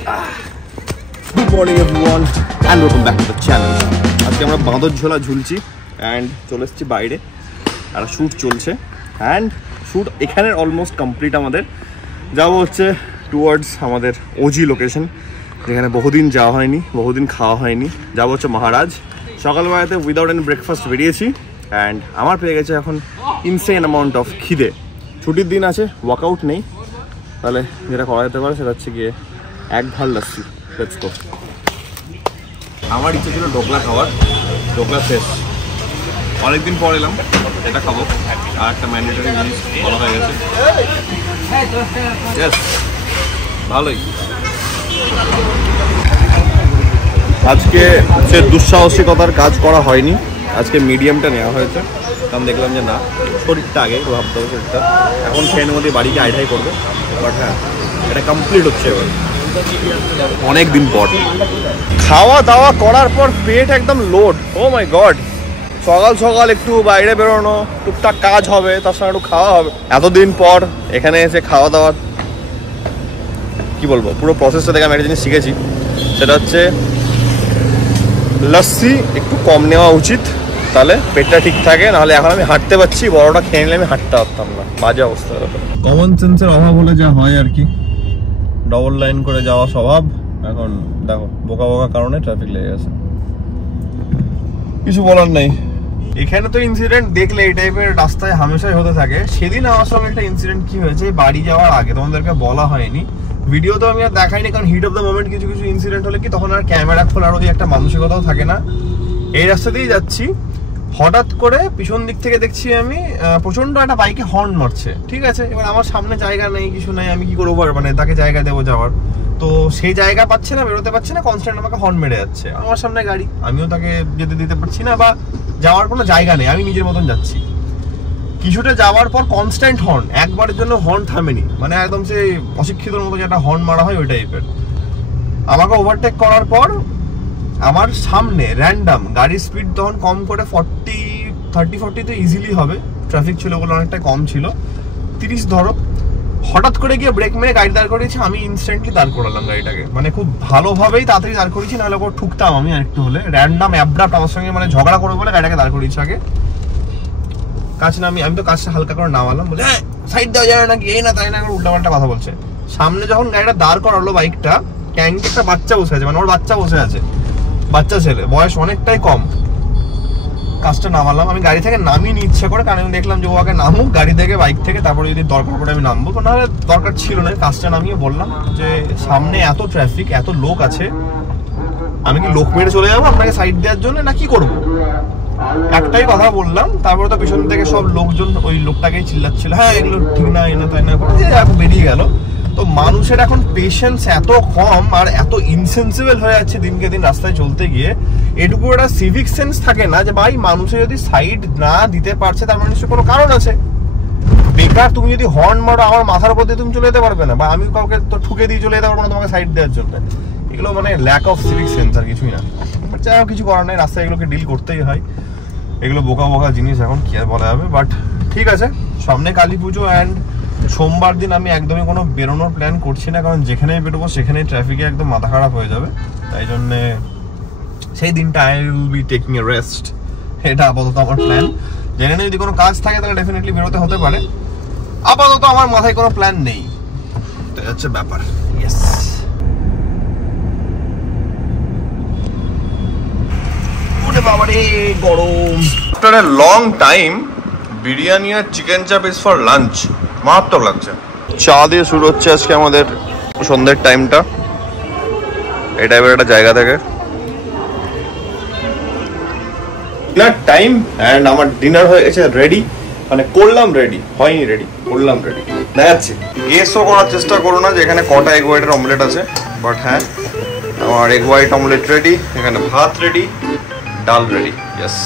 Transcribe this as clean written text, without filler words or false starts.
Good morning everyone and welcome back to the channel. আজকে আমরা বাঁদর ঝোলা ঝুলছি অ্যান্ড চলে এসেছি বাইরে। একটা শ্যুট চলছে অ্যান্ড শ্যুট এখানের অলমোস্ট কমপ্লিট। আমাদের যাবো হচ্ছে টুয়ার্ডস আমাদের ওজি লোকেশন, যেখানে বহুদিন যাওয়া হয়নি, বহুদিন খাওয়া হয়নি। যাবো হচ্ছে মহারাজ। সকালবেলাতে উইদাউট এনি ব্রেকফাস্ট বেরিয়েছি অ্যান্ড আমার পেয়ে গেছে এখন ইনসেন অ্যামাউন্ট অফ খিদে। ছুটির দিন আছে, ওয়ার্কআউট নেই, তাহলে যেটা করা যেতে পারে সেটা হচ্ছে গিয়ে এক ঢাল লাস্সি। Let's go. আমার ইচ্ছে ছিল ঢোকলা খাওয়ার, ঢোকলা শেষ, অনেকদিন পর এলাম, এটা খাবো। আর একটা ম্যান্ডেটরি জিনিস বলা হয়ে গেছে, ভালোই। আজকে সে দুঃসাহসিকতার কাজ করা হয়নি, আজকে মিডিয়ামটা নেওয়া হয়েছে, কারণ দেখলাম যে না, শরীরটা আগে ভাবতে হবে, শরীরটা এখন ট্রেনের মধ্যে বাড়িকে আইডাই করবে। বাট হ্যাঁ, এটা কমপ্লিট হচ্ছে এবার অনেক দিন পর। খাওয়া দাওয়া করার পর পেট একদম লোড। ও মাই গড, সকাল সকাল একটু বাইরে বেরোনো, টুকটাক কাজ হবে, তার সঙ্গে একটু খাওয়া হবে। এতদিন পর এখানে এসে খাওয়া দাওয়া, কি বলবো, পুরো প্রসেসটা থেকে আমি একটা জিনিস শিখেছি, সেটা হচ্ছে লস্যি একটু কম নেওয়া উচিত, তাহলে পেটটা ঠিক থাকে। নাহলে এখন আমি হাঁটতে পারছি, বড়টা খেয়ে নিলে আমি হাঁটতে পারতাম না, বাজে অবস্থা। কমন সেন্সের অভাব হলে যা হয় আর কি, ডবল লাইন করে যাওয়া স্বভাব। এখন দেখো বোকা বোকা কারণে ট্রাফিক লেগে গেছে, কিছু বলার নেই। এখানে তো ইনসিডেন্ট দেখলে এই টাইপের রাস্তায় হামেশাই হতে থাকে। সেদিন আমার সঙ্গে একটা ইনসিডেন্ট কি হয়েছে, বাড়ি যাওয়ার আগে, তোমাদেরকে বলা হয়নি, ভিডিও তো আমি আর দেখাইনি, কারণ হিট অফ দ্য মোমেন্ট কিছু কিছু ইনসিডেন্ট হলে কি তখন আর ক্যামেরা খোলার ওই একটা মানসিকতাও থাকে না। এই রাস্তাতেই যাচ্ছি, হঠাৎ করে পিছন দিক থেকে দেখছি আমি প্রচন্ড একটা বাইকে হর্ন মারছে। ঠিক আছে, এবার আমার সামনে জায়গা নেই, কিছু নেই, আমি কি করবো, মানে তাকে জায়গা দেবো যাওয়ার, তো সেই জায়গা পাচ্ছে না, বেরোতে পারছে না, কনস্ট্যান্ট আমাকে হর্ন মেরে যাচ্ছে। আমার সামনে গাড়ি, আমিও তাকে যেতে দিতে পারছি না, বা যাওয়ার কোনো জায়গা নেই, আমি নিজের মতন যাচ্ছি। কিছুটা যাওয়ার পর কনস্ট্যান্ট হর্ন, একবারের জন্য হর্ন থামেনি, মানে একদম সেই অশিক্ষিতর মতো যেটা হর্ন মারা হয় ওই টাইপের। আমাকে ওভারটেক করার পর আমার সামনে র্যান্ডাম গাড়ির স্পিড তখন কম করে 30-40 তো ইজিলি হবে, ট্রাফিক ছিল বলে অনেকটাই কম ছিল, 30 ধরো। হঠাৎ করে গিয়ে ব্রেক মেরে গাড়ি দাঁড় করিয়েছি, আমি ইনস্ট্যান্টলি দাঁড় করালাম গাড়িটাকে, মানে খুব ভালোভাবেই তাড়াতাড়ি দাঁড় করিয়েছি, নাহলে ওপর ঠুকতাম আমি আর একটু হলে। র্যান্ডাম অ্যাবরাপ্ট আমার সঙ্গে মানে ঝগড়া করবে বলে গাড়িটাকে দাঁড় করিয়েছি আগে। কাজ না, আমি তো কাজটা হালকা করে নামালাম, বলে হ্যাঁ সাইড দেওয়া যাবে নাকি, এই না তাই না, উল্টাপাল্টা কথা বলছে। সামনে যখন গাড়িটা দাঁড় করালো বাইকটা, ক্যাঙ্কে একটা বাচ্চা বসে আছে, মানে ওর বাচ্চা বসে আছে, বাচ্চা ছেলে, বয়স অনেকটাই কম। কাজটা নামালাম, আমি গাড়ি থেকে নামিয়ে নিয়ে ইচ্ছা করে, কারণ আমি দেখলাম যে ও আগে নামুক গাড়ি থেকে, বাইক থেকে, তারপরে যদি দরকার পড়ে আমি নামবো, তো নাহলে দরকার ছিল না। কাজটা নামিয়ে বললাম যে সামনে এত ট্রাফিক, এত লোক আছে, আমি কি লোক মেরে চলে যাবো আপনাকে সাইড দেওয়ার জন্য, না কি করবো, একটাই কথা বললাম। তারপরে তো পিছন থেকে সব লোকজন ওই লোকটাকেই চিল্লাচ্ছিল, হ্যাঁ এগুলো ঠিক না, এনা তাই না করে বেরিয়ে গেল। তো মানুষের এখন পেশেন্স এত কম আর এত ইনসেন্সিবল হয়ে যাচ্ছে দিনকে দিন রাস্তায় চলতে গিয়ে। এটুকু একটা সিভিক সেন্স থাকে না যে ভাই মানুষে যদি সাইড না দিতে পারছে তার মানে কোনো কারণ আছে। বেকার তুমি যদি হর্ন মারো আমার মাথার উপর দিয়ে তুমি চলে যেতে পারবে না, বা আমি কাউকে তো ঠুকে দিয়ে চলে যেতে পারবো না তোমাকে সাইড দেওয়ার জন্য। এগুলো মানে ল্যাক অফ সিভিক সেন্স আর কিছুই না। যাই হোক, কিছু করার নেই, রাস্তায় এগুলোকে ডিল করতেই হয়, এগুলো বোকা বোকা জিনিস, এখন কি আর বলা যাবে। বাট ঠিক আছে, সামনে কালী পুজো অ্যান্ড সোমবার দিন আমি একদমই কোনো বেরোনোর প্ল্যান করছি না, কারণ যেখানেই বেরোবো সেখানেই ট্রাফিকে একদম মাথা খারাপ হয়ে যাবে। তাই জন্যে সেই দিনটা I will be taking a rest, এটা আপাতত আমার প্ল্যান। যেখানে যদি কোনো কাজ থাকে তাহলে ডেফিনেটলি বেরোতে হতে পারে, আপাতত আমার মাথায় কোনো প্ল্যান নেই, তো হচ্ছে ব্যাপার। ইয়েস, গরম। After a long time biryani আর chicken chaap is for lunch, মারাত্মক লাগছে। চা দিয়ে শুরু হচ্ছে আজকে আমাদের সন্ধ্যের টাইমটা, এই টাইপের একটা জায়গা থেকে ডিনার টাইম। অ্যান্ড আমার ডিনার হয়ে গেছে রেডি, মানে করলাম রেডি, হয়নি রেডি, করলাম রেডি। দেখাচ্ছি, গেসও করার চেষ্টা করো না যে এখানে কটা এগ হোয়াইটের অমলেট আছে, বাট হ্যাঁ আমার এগ হোয়াইট অমলেট রেডি, এখানে ভাত রেডি, ডাল রেডি। ইয়েস।